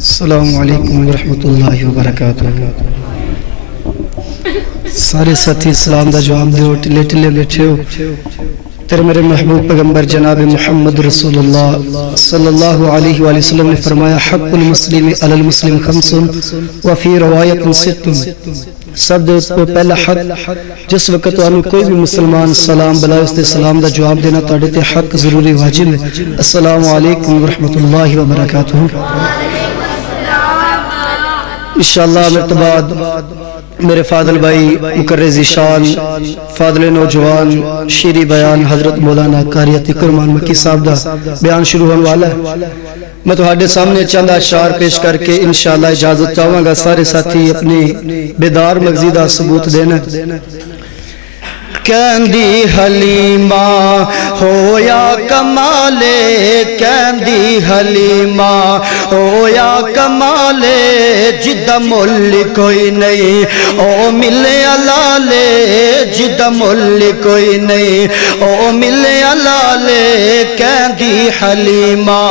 السلام علیکم ورحمۃ اللہ وبرکاتہ۔ سارے ساتھی اسلام دا جواب دیو، ٹلے ٹلے بیٹھے ہو۔ تیرے میرے محبوب پیغمبر جناب محمد رسول اللہ صلی اللہ علیہ وآلہ وسلم نے فرمایا حق المسلم علی المسلم خمس وفی روایت ست۔ سب دے پہلا حق، جس وقت انہوں کوئی بھی مسلمان سلام بلائے اس دے سلام دا جواب دینا تاڑے تے حق ضروری واجب ہے۔ السلام علیکم ورحمۃ اللہ وبرکاتہ۔ انشاءاللہ مرتباد میرے فاضل بھائی مکرر ذیشان فاضل نوجوان شیری بیان حضرت مولانا قاری عتیق الرحمان مکی صاحب دا بیان شروع ہونے والا ہے۔ میں تہاڈے سامنے چند اشعار پیش کر کے انشاءاللہ اجازت چاہوں گا سارے ساتھی اپنی بیدار مغزی دا ثبوت دینا۔ کہندی حلیمہ ہویا کمالے، کہندی حلیمہ ہویا کمالے، جدہ مل کوئی نہیں او ملے علالے، جدہ مل کوئی نہیں او ملے علالے۔ کہندی حلیمہ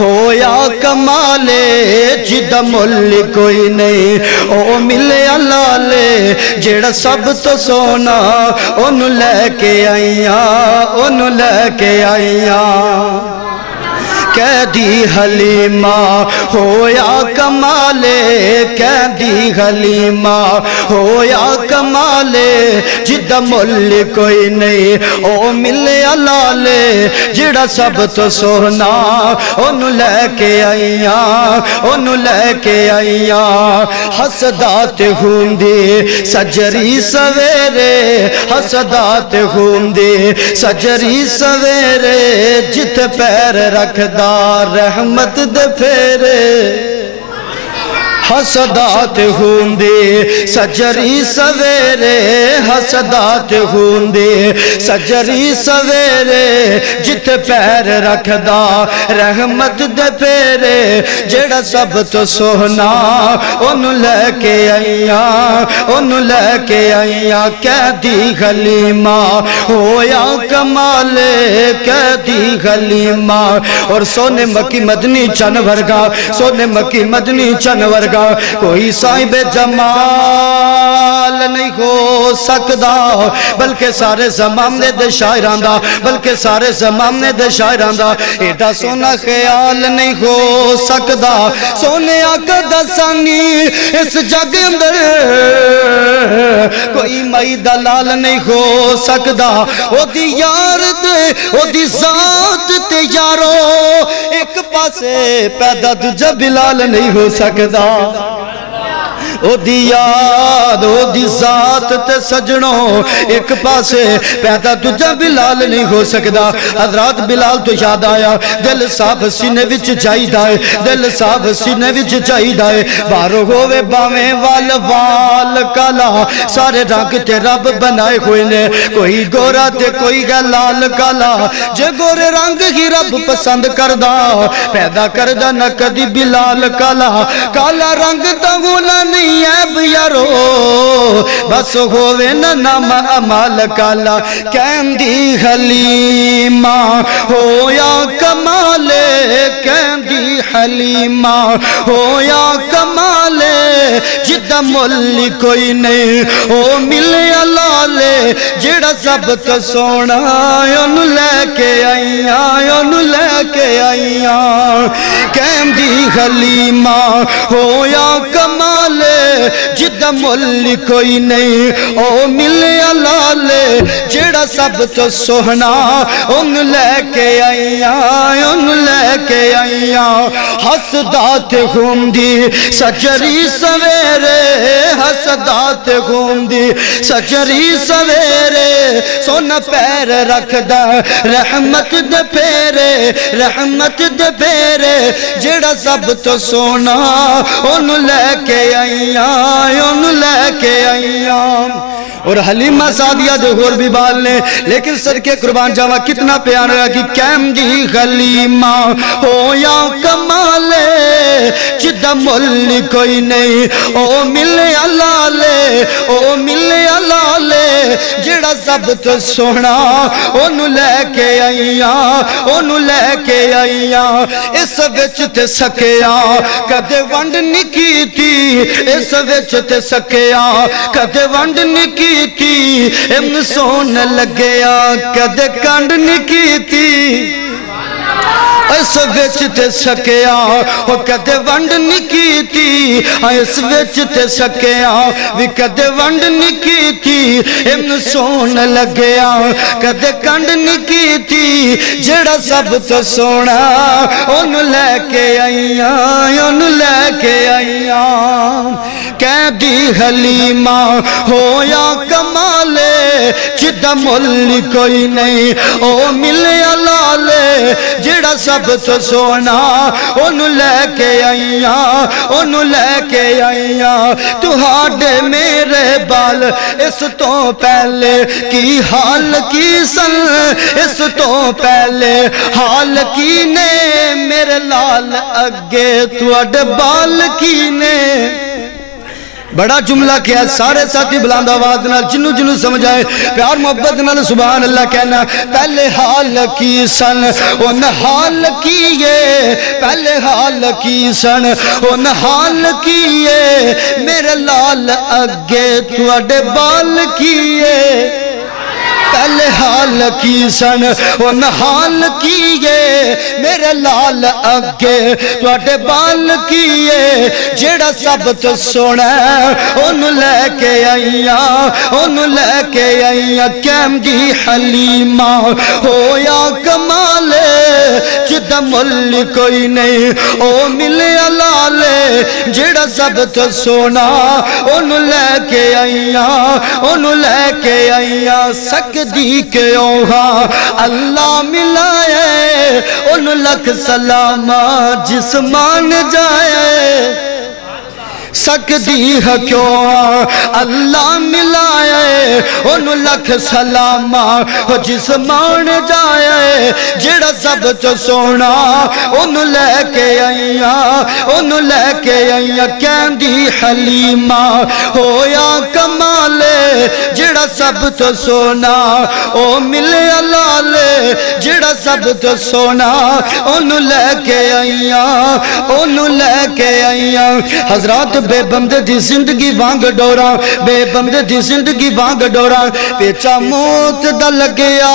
ہویا کمالے، جدہ مل کوئی نہیں او ملے علالے۔ جیڑا سب تو سونا انہوں لے کے آئیاں، انہوں لے کے آئیاں۔ کہندی حلیمہ ہویا کمالے، کہندی حلیمہ ہویا کمالے، جدہ مل کوئی نہیں او ملے علالے۔ جڑا سب تو سونا انہوں لے کے آئیاں، انہوں لے کے آئیاں۔ حسدات ہوندی سجری سویرے، حسدات ہوندی سجری سویرے، جت پیر رکھ رحمت دے پھیرے۔ حسدات ہوندی سجری سویرے، حسدات ہوندی سجری سویرے، جت پیر رکھدا رحمت دے پھیرے۔ جیڑا سب تو سونا انہوں لے کے آئیاں، انہوں لے کے آئیاں۔ کہندی حلیمہ ہویا کمالے، کہندی حلیمہ۔ اور سونے مکی مدنی چن ورگا، سونے مکی مدنی چن ورگا کوئی صاحب جمال نہیں ہو سکدا، بلکہ سارے زمانے دے شاعران دا، بلکہ سارے زمانے دے شاعران دا ایڈا سونا خیال نہیں ہو سکدا۔ سونے آقا دا سانی اس جگ اندر کوئی مائی دلال نہیں ہو سکدا۔ او دی یار دے، او دی ذات تے یارو، ایک پاسے پیدا دجا بلال نہیں ہو سکدا۔ او دی یاد، او دی ذات تے سجنوں، ایک پاسے پیدا تجھا بلال نہیں ہو سکدا۔ حضرات بلال تو یاد آیا، دل صاحب سینے وچ جائی دائے، دل صاحب سینے وچ جائی دائے۔ بارو ہوئے باویں وال وال کالا، سارے رنگ تے رب بنائے ہوئے نے، کوئی گورا تے کوئی گا لال کالا۔ جے گورے رنگ ہی رب پسند کردہ، پیدا کردہ نہ کدی بلال کالا۔ کالا رنگ دا گونا نہیں عیب یارو، بس ہووے نا نام عمال کالا۔ کہندی حلیمہ ہویا کمالے، کہندی حلیمہ ہویا کمالے، جدہ مل کوئی نہیں او ملے علالے۔ جڑا سب تو سونا انہوں لے کے آئیاں، انہوں لے کے آئیاں۔ کہندی حلیمہ ہویا کمالے، جدہ مل کوئی نہیں او ملے علالے۔ جڑا سب تو سونا ان لے کے آئیاں، ان لے کے آئیاں۔ حسدات ہوندی سجری سویرے، حسدات ہوندی سجری سویرے، سونا پیر رکھ دا رحمت دے پھیرے، رحمت دے پھیرے۔ جڑا سب تو سونا ان لے کے آئیاں، ان لے کے آئیاں۔ اور حلیمہ سعدیہ دے اور بھی بال نے، لیکن صدقے قربان جاوا کتنا پیار ہے کہ کہندی حلیمہ ہویا کمالے، جدہ جدا مل کوئی نہیں او ملے لالے او ملے لالے جڑا سب تو سونا انہوں لے کے آئیاں انہوں لے کے آئیاں اس وچ تے سکیا کدے ونڈ نکی تھی اس وچ تے سکیا کدے ونڈ نکی تھی امن سون لگیا کدے کنڈ نکی تھی اس وچ تے سکیا وہ کدے ونڈ نکی تھی اس وچ تے سکیا وی کدے ونڈ نکی تھی امن سون لگیا کدے کنڈ نکی تھی جڑا سب تو سونا انہوں لے کے آئیاں انہوں لے کے آئیاں قیدی حلیمہ ہو یا کمالے جدا مل کوئی نہیں او ملے لالے جڑا سب تو سونا انہوں لے کے آئیاں انہوں لے کے آئیاں تو ہاڑے میرے بال اس تو پہلے کی حال کی سن اس تو پہلے حال کی نے میرے لال اگے تو اڈ بال کی نے بڑا جملہ کیا سارے ساتھی بلاند آواز نال جنو جنو سمجھائے پیار محبت نال سبحان اللہ کہنا پہلے حال کی سن ان حال کیے پہلے حال کی سن ان حال کیے میرے لال اگے تو اڈے بال کیے پہلے حال کی سن ان حال کیے میرے لال اگے تو اڈے بال کیے جڑا سب تو سونا انہوں لے کے آئیاں انہوں لے کے آئیاں کیم دی حلیمہ ہو یا کمالے جدا مل کوئی نہیں او ملے لالے جڑا سب تو سونا انہوں لے کے آئیاں انہوں لے کے آئیاں سک دی کے اوہا اللہ ملائے ان لکھ سلامہ جسمان جائے سک دی کیوں اللہ ملائے ان لکھ سلامہ جسمان جائے جڑا سب تو سونا ان لے کے آئیاں ان لے کے آئیاں کہندی حلیمہ ہو یا کمالے جڑا سب تو سونا او ملے لالے جڑا سب تو سونا ان لے کے آئیاں ان لے کے آئیاں حضرات بے بمد دی زندگی وانگ ڈورا بے بمد دی زندگی وانگ ڈورا پیچا موت دا لگیا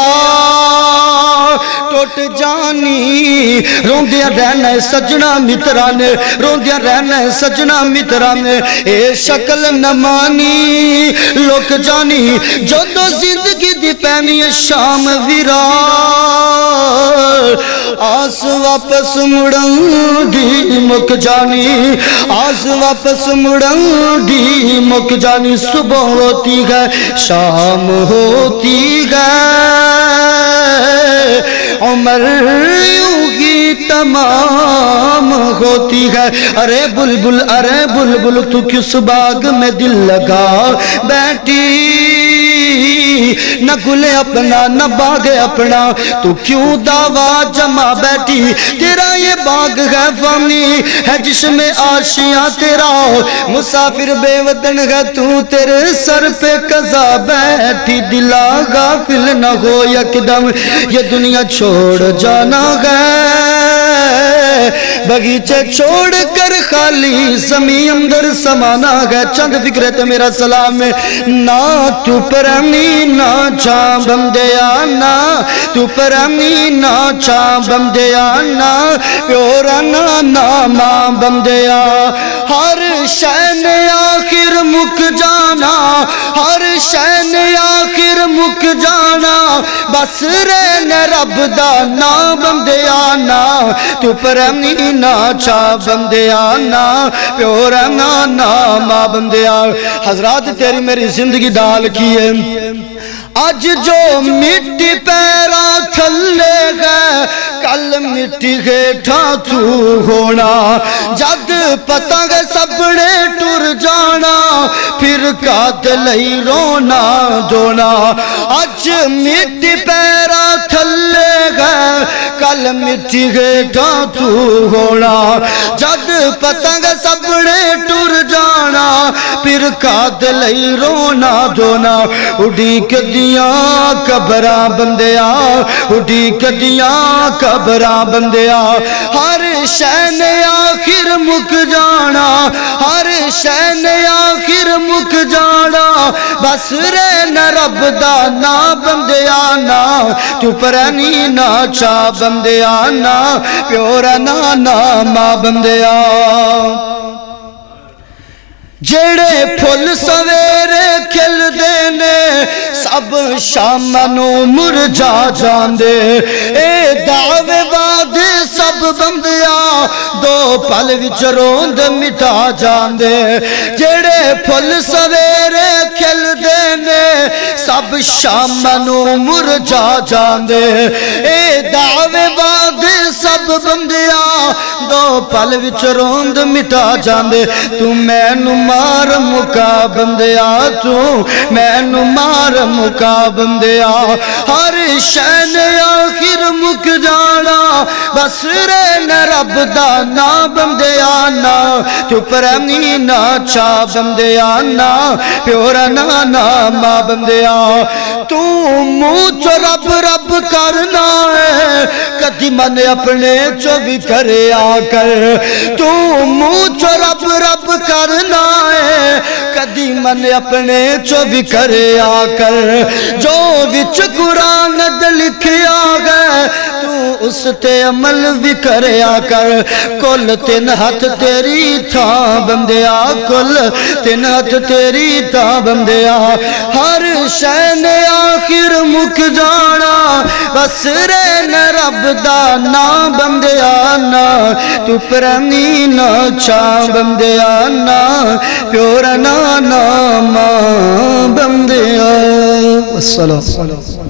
ٹوٹ جانی روندیاں رہنا ہے سجنا مترانے روندیاں رہنا ہے سجنا مترانے اے شکل نمانی لوک جانی جو دو زندگی دی پہنی شام ویرار آس واپس مڑن دی مک جانی آس واپس مڑن دی مک جانی صبح ہوتی گئے شام ہوتی گئے عمر یوگی تمام ہوتی گئے ارے بلبل تو کس باغ میں دل لگا بیٹھی نہ گلے اپنا نہ باغ اپنا تو کیوں دعویٰ جمع بیٹھی تیرا یہ باغ ہے فانی ہے جس میں آشیاں تیرا مسافر بے وطن ہے تو تیرے سر پہ قضا بیٹھی دلا غافل نہ ہو یکدم یہ دنیا چھوڑ جانا ہے بغیچے چھوڑ کر خالی زمین اندر سمانا ہے چند فکرت میرا سلام ہے نا تو پرانی نا چاں بندے آنا تو پرانی نا چاں بندے آنا پیورانا نا ماں بندے آ ہر شین آخر مک جانا ہر شین آخر مک جانا بس رہنے رب دا نا بندے آنا تو پرانی نا چاں بندے آنا پیورانا نا ماں بندے آ حضرات تیری میری زندگی ڈال کیے آج جو مٹی پیرا تھلے گئے کل مٹی گھیٹھا تو ہونا جد پتہ گئے سبڑے ٹر جانا پھر کات لئی رونا دونا آج مٹی پیرا تھلے گئے کل کل مٹی گیٹا تو ہونا جد پتنگ سبڑے ٹر جانا پھر کاد لئی رونا دھونا اڈی کدیاں قبرہ بندیا اڈی کدیاں قبرہ بندیا ہر شین آخر مک جانا ہر شین آخر مک جانا بس رہنا رب دا نا بندیا نا تو پرانی نا چا بندیا نا پیورا نا نا ماں بندیا جڑے پھل سویرے کھل دینے سب شامنو مرجا جاندے اے دعوے بعد سب بندیا دو پل وچ روند مٹا جاندے جڑے پھل سویرے کھل دینے سب شامنو مرجا جاندے اے دعوے بعد سب بندیا دو پل وچ روند مٹا جاندے تو مینو مار مکا بندیا تو مینو مار مکا بندیا ہر شین آخر مک جانا بس رہنا رب دا نا بندیا نا تو پرانی نا چا بندیا نا پیورا نا نا ماں بندیا تو منہ چو رب رب کرنا ہے کدی من اپنے چو بھی کرے آ کر تو منہ چو رب رب کرنا ہے کدی من اپنے چو بھی کرے آ کر جو وچ قرآن لکھیا گئے تو اس تے عمل بھی کرے آ کر کل تین ہاتھ تیری تھا بندیا کل تین ہاتھ تیری تھا بندیا ہر شین آخر مک جانا بس رہنا رب دا نا بندیا نا تو پرانی نا چا بندیا نا پیورا نا نا ماں بندیا والسلام